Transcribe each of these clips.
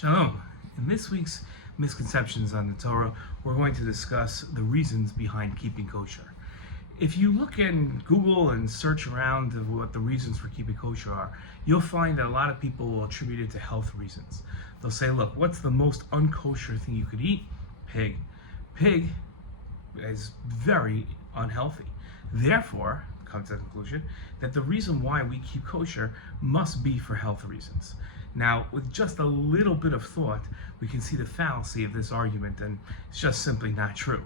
Shalom. In this week's Misconceptions on the Torah, we're going to discuss the reasons behind keeping kosher. If you look in Google and search around of what the reasons for keeping kosher are, you'll find that a lot of people will attribute it to health reasons. They'll say, look, what's the most unkosher thing you could eat? Pig. Pig is very unhealthy. Therefore, come to the conclusion that the reason why we keep kosher must be for health reasons. Now, with just a little bit of thought, we can see the fallacy of this argument, and it's just simply not true.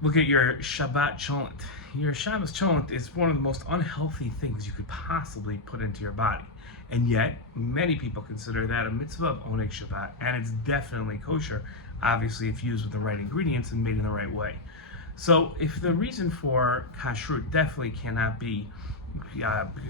Look at your Shabbat cholent. Your Shabbat cholent is one of the most unhealthy things you could possibly put into your body. And yet, many people consider that a mitzvah of oneg Shabbat, and it's definitely kosher, obviously if used with the right ingredients and made in the right way. So, if the reason for Kashrut definitely cannot be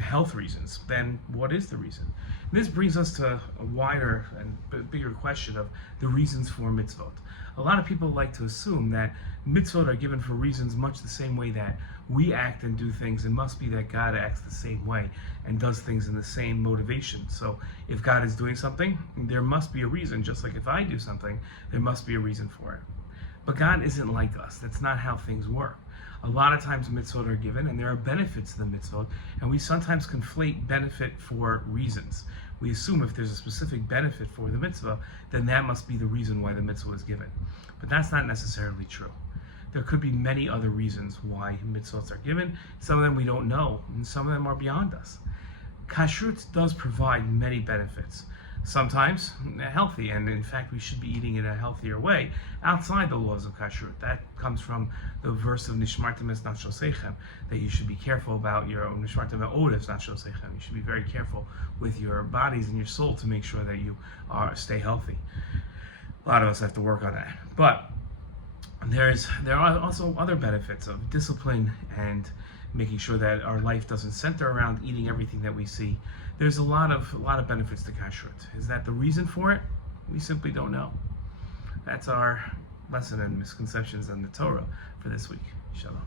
health reasons, then what is the reason? And this brings us to a wider and bigger question of the reasons for mitzvot. A lot of people like to assume that mitzvot are given for reasons much the same way that we act and do things. It must be that God acts the same way and does things in the same motivation. So if God is doing something, there must be a reason. Just like if I do something, there must be a reason for it. But God isn't like us. That's not how things work. A lot of times mitzvot are given and there are benefits to the mitzvot, and we sometimes conflate benefit for reasons. We assume if there's a specific benefit for the mitzvah, then that must be the reason why the mitzvah is given. But that's not necessarily true. There could be many other reasons why mitzvot are given. Some of them we don't know, and some of them are beyond us. Kashrut does provide many benefits. Sometimes healthy, and in fact we should be eating in a healthier way outside the laws of kashrut. That comes from the verse of nishmartem es nafshosechem, that you should be careful about your nishmartem ve'odev nafshosechem. You should be very careful with your bodies and your soul to make sure that you stay healthy. A lot of us have to work on that, but there are also other benefits of discipline and making sure that our life doesn't center around eating everything that we see. There's a lot of benefits to kashrut. Is that the reason for it? We simply don't know. That's our lesson in misconceptions on the Torah for this week. Shalom.